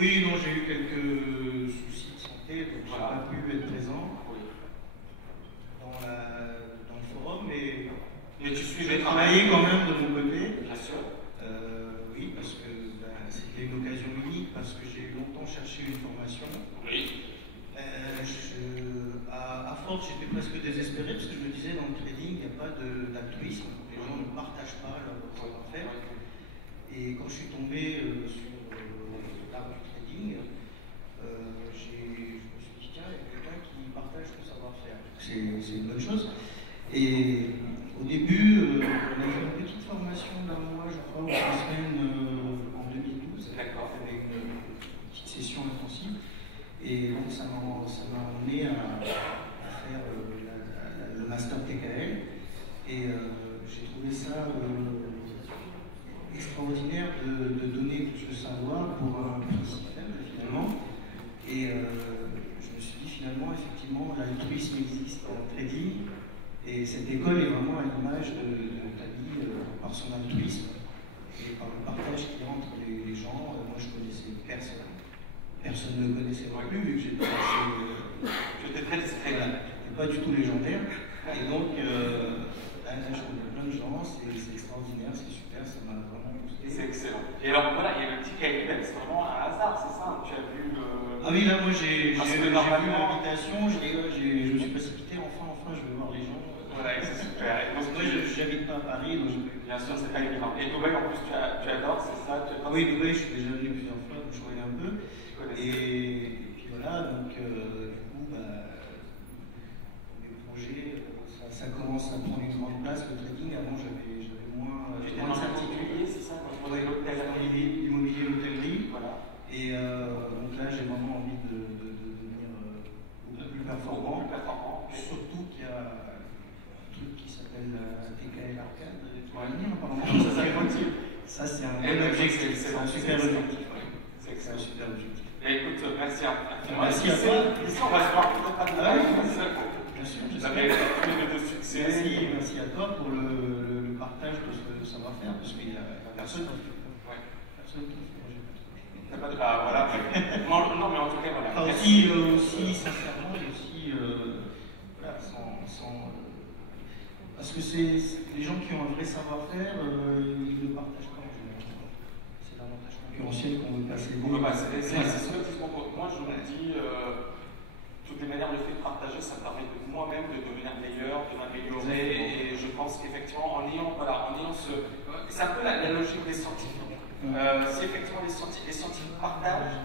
Oui, non, j'ai eu quelques soucis de santé, donc j'ai pas pu être présent dans le forum, mais tu suis, j'ai travaillé quand même de mon côté. Bien sûr. Oui, parce que c'était une occasion unique, parce que j'ai longtemps cherché une formation. Oui. À force, j'étais presque désespéré, parce que je me disais, dans le trading, il n'y a pas d'altruisme, les gens ne partagent pas leur savoir-faire. Et quand je suis tombé sur l'art du trading, je me suis dit, tiens, il y a quelqu'un qui partage le savoir-faire. C'est une bonne chose. Et au début, on a fait une petite formation d'un mois, je crois, ou 2 semaines en 2012, avec une petite session intensive. Et donc ça m'a amené à faire le master TKL. Et j'ai trouvé ça extraordinaire de donner tout ce savoir pour un prix si faible finalement. Et je me suis dit finalement, effectivement, l'altruisme existe en trading. Et cette école est vraiment à l'image de ta vie par son altruisme et par le partage qu'il y a entre les gens. Moi, je connaissais personne. Personne ne me connaissait non plus, vu que j'étais assez. J'étais très discret. Voilà, j'étais pas du tout légendaire. Et donc, là, je connais plein de gens, c'est extraordinaire, c'est super, ça m'a vraiment boosté. C'est excellent. Et alors, voilà, il y a le petit KLM, c'est vraiment un hasard, c'est ça? Tu as vu le. Ah oui, là, moi, j'ai vu l'invitation, je me suis précipité, enfin, je vais voir les gens. Voilà, c'est super. Donc, moi, j'habite pas à Paris, donc bien sûr, c'est pas évident. Et Dubaï, en plus, tu adores, c'est ça? Oui, Dubaï, je suis déjà venu plusieurs fois, donc je connais un peu. Et puis voilà, donc du coup, mes projets, ça commence à prendre une grande place, le trading. Avant, j'avais moins de certitude. C'est ça, quand je l'hôtellerie, l'immobilier, l'hôtellerie. Voilà. Et donc là, j'ai vraiment envie de devenir beaucoup plus performant. Surtout qu'il y a un truc qui s'appelle TKL Arcade. Tu vas le dire, apparemment. Ça, c'est un bon objectif. C'est un super objectif. C'est un super objectif. Écoute, merci infiniment. Merci à toi. Ici, on va se voir peut-être à Dubaï. Bien sûr, merci à toi pour le partage de ce savoir-faire, parce qu'il y a personne qui fait. Personne qui fait. Voilà. Non, mais en tout cas, voilà. Enfin, aussi sincèrement, et aussi voilà, parce que c'est les gens qui ont un vrai savoir-faire, ils le partagent pas en général. C'est l'avantage concurrentiel qu'on veut passer. C'est ce que je dis. Moi, je me dis, de toutes les manières, le fait de partager, ça me permet de moi-même de devenir meilleur, de m'améliorer. Et je pense qu'effectivement, en ayant ce. C'est un peu la logique des scientifiques. Si effectivement les scientifiques partagent,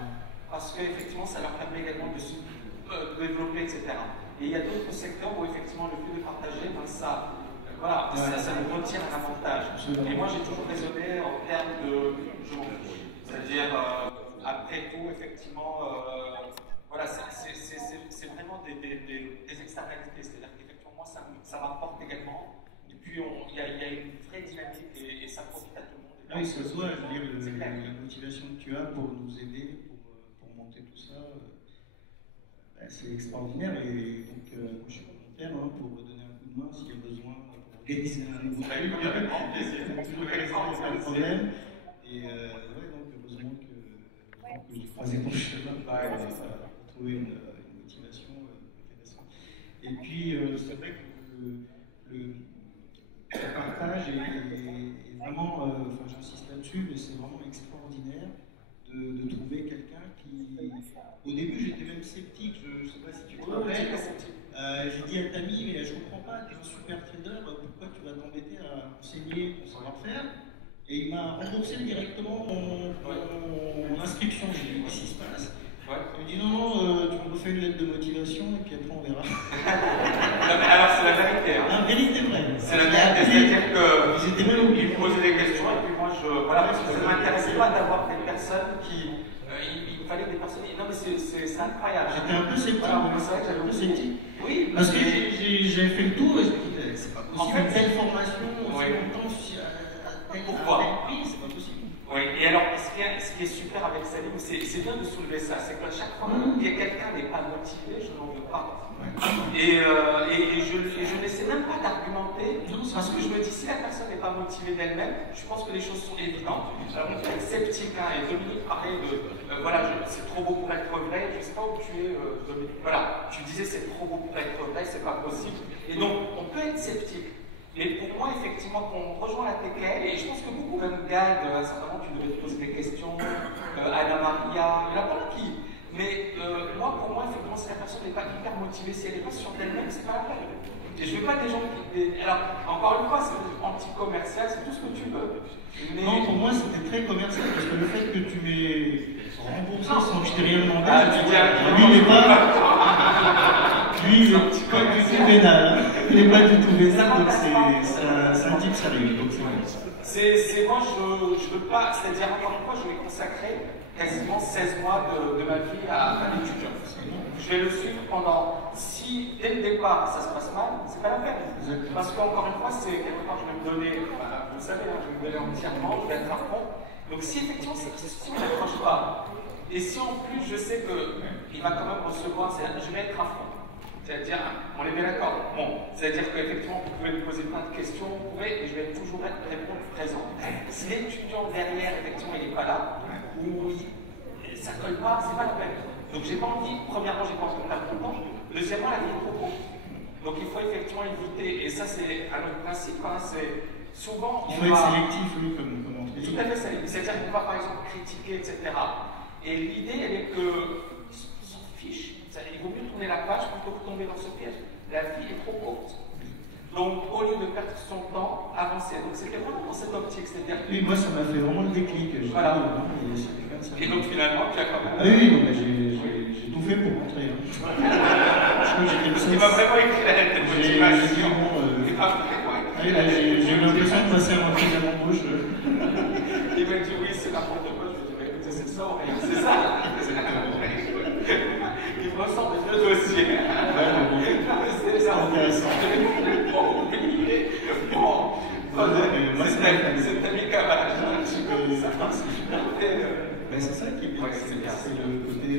parce qu'effectivement, ça leur permet également de se développer, etc. Et il y a d'autres secteurs où effectivement le fait de partager, ça nous retire un avantage. Et moi, j'ai toujours raisonné en termes de je m'en fiche. C'est-à-dire, après tout, effectivement, voilà, c'est vraiment des externalités. C'est-à-dire qu'effectivement, moi, ça m'apporte également. Et puis, il y a une vraie dynamique et ça profite à tout le monde. Oui, ça se voit, je veux dire, la motivation que tu as pour nous aider, pour monter tout ça, c'est extraordinaire. Et donc, moi, je suis volontaire pour donner un coup de main s'il y a besoin pour organiser un nouveau truc. Toujours pas de problème. Et donc, heureusement que j'ai croisé ton chemin pour trouver une motivation intéressante. Et puis, c'est vrai que le partage est vraiment, j'insiste là-dessus, mais c'est vraiment extraordinaire de trouver quelqu'un qui. Au début, j'étais même sceptique, je ne sais pas si tu te rappelles. J'ai dit à Tammy, mais je ne comprends pas, tu es un super trader, pourquoi tu vas t'embêter à enseigner ton savoir-faire? Et il m'a remboursé directement mon inscription. J'ai dit, qu'est-ce qui se passe? Il m'a dit, non, tu me refais une lettre de motivation et puis après on verra. Alors, c'est la vérité. La vérité vraie. C'est la vérité, c'est-à-dire qu'ils étaient mal oubliés. Ils me posaient des questions et puis moi, voilà, parce que ça ne m'intéressait pas d'avoir des personnes qui. Il fallait des personnes. Non, mais c'est incroyable. J'étais un peu sceptique. C'est vrai que j'avais un peu sceptique. Oui, parce que j'avais fait le tour et je me disais, c'est pas possible. En fait, telle formation, aussi longtemps, pourquoi? Oui, c'est pas possible. Oui, et alors, ce qui est super avec Salim, c'est bien de soulever ça, c'est qu'à chaque fois que quelqu'un n'est pas motivé, je n'en veux pas. Et je n'essaie même pas d'argumenter, parce que je me dis, si la personne n'est pas motivée d'elle-même, je pense que les choses sont évidentes. Alors, on peut être sceptique, et Dominique parlait de voilà, c'est trop beau pour être vrai. Je ne sais pas où tu es, Dominique. Voilà, tu disais c'est trop beau pour être vrai, c'est pas possible. Et donc, on peut être sceptique. Mais pour moi, effectivement, quand on rejoint la TKL, et je pense que beaucoup, même Gad, certainement, tu devais te poser des questions, Anna Maria, il y en a plein qui. Mais moi, pour moi, effectivement, si la personne n'est pas hyper motivée, si elle n'est pas sûre d'elle-même, c'est pas la peine. Et je ne veux pas des gens qui. Alors, encore une fois, c'est anti-commercial, c'est tout ce que tu veux. Mais... Non, pour moi, c'était très commercial, parce que le fait que tu m'aies remboursé sans que je t'ai rien demandé, lui, il n'est pas. Lui, il est pas du tout vénal. Il n'est pas du tout vénal, donc c'est un type sérieux. Donc c'est moi, je veux pas. C'est-à-dire, encore une fois, je vais consacrer quasiment 16 mois de ma vie à l'étudiant. Je vais le suivre pendant. Si dès le départ ça se passe mal, c'est pas la peine. Parce qu'encore une fois, c'est quelque part, je vais me donner, vous le savez, je vais me donner entièrement, je vais être à fond. Donc si effectivement cette question n'accroche pas, et si en plus je sais qu'il va quand même recevoir, je vais être à fond. C'est-à-dire, on est bien d'accord. Bon, c'est-à-dire qu'effectivement, vous pouvez me poser plein de questions, vous pouvez, et je vais toujours répondre présent. Si l'étudiant derrière, effectivement, il n'est pas là, ou ça ne colle pas, c'est pas la peine. Donc j'ai pas envie, premièrement, j'ai pas envie de perdre mon temps. Deuxièmement, la vie est trop courte. Donc il faut effectivement éviter, et ça c'est un autre principe, hein, c'est souvent. Il faut être sélectif, oui, comme entrée. Tout à fait sélectif. C'est-à-dire qu'on va par exemple critiquer, etc. Et l'idée, elle est que. Ils s'en fichent. Il vaut mieux tourner la page plutôt que tomber dans ce piège. La vie est trop courte. Donc, au lieu de perdre son temps, avancer. Donc, c'était vraiment dans cette optique. C'est-à-dire. Oui, moi, ça m'a fait vraiment le déclic. Voilà. Et donc, finalement, tu as quand même. Ah oui, non, mais j'ai tout fait pour rentrer. Hein. Je crois que j'étais le seul. Il m'a vraiment écrit la lettre de motivation. J'ai eu l'impression de passer un entretien d'embauche. Il m'a dit oui, c'est n'importe quoi. Je lui ai dit, bah, écoutez, c'est ça, c'est ça. Il me ressemble de deux dossiers. Ouais, mais bon. C'est intéressant. Bon, c'est ami Cabage. C'est super. C'est ça qui est bien. C'est le côté.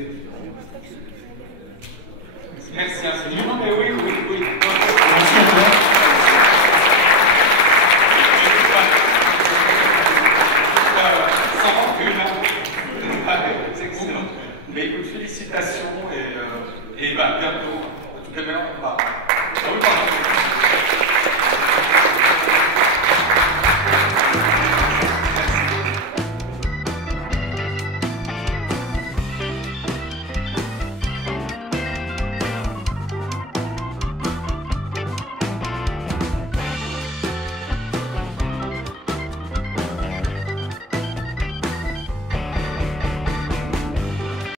Merci infiniment, mais oui. Merci à toi.